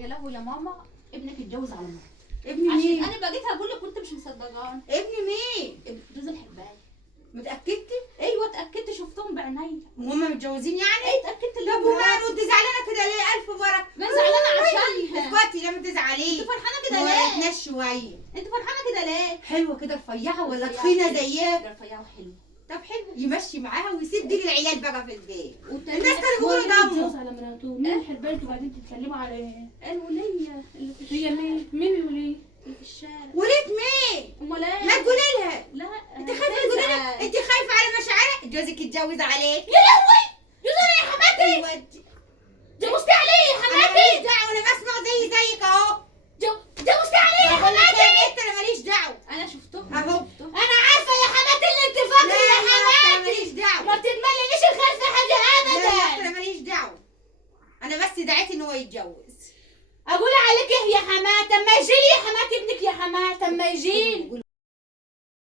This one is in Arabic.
يا لهوي يا ماما، ابنك اتجوز على مرة. ابني عشان مين؟ انا بقيت هقول لك وانت مش مصدقاني. ابني مين؟ جوز الحباية. متأكدتي؟ ايوه اتاكدت، شفتهم بعيني. وهما متجوزين يعني؟ ايه اتاكدت اللي طب وماله انت زعلانه كده ليه؟ الف مرة. ما زعلانه عشانها. اخواتي لما تزعليه. انت فرحانه كده ما ليه؟ وريتناش شويه. انت فرحانه كده ليه؟ حلوه كده رفيعه ولا رفيعة تخينه حلوة. زيها؟ ده رفيعه وحلوه. طب حلو، يمشي معاها ويسيب دي للعيال بقى في البيت. والتانية الناس كانوا بيقولوا اتجوز دمه. على مراته، مين الحرباية وبعدين تتكلموا على ايه؟ الوليه اللي في هي الشارع. مين الوليه؟ اللي في الشارع. وليت مين؟ امال ايه؟ ما تقولي لها. لا انت خايفه تقولي لها؟ انت خايفه على مشاعرها؟ جوزك اتجوز عليك. يا لهوي، جوزنا يا حماتي. ايوه جوزتي عليه يا انا حماتي. ماليش دعوه، انا بسمع زيك اهو. جوزتي عليه يا بقول لك حماتي. يا بنت انا ماليش دعوه. انا شفتهم. اهو. انا عارفه يا حماتي اللي انت فاكره يا انا حماتي. ماليش دعوه. ما تتمليش الخير في حاجه لا ابدا. انا ماليش دعوه. انا بس دعيت ان هو يتجوز. اقول عليك ايه يا حماتي؟ اما يجيلي يا حماتي ابنك يا حماتي، اما يجيلي.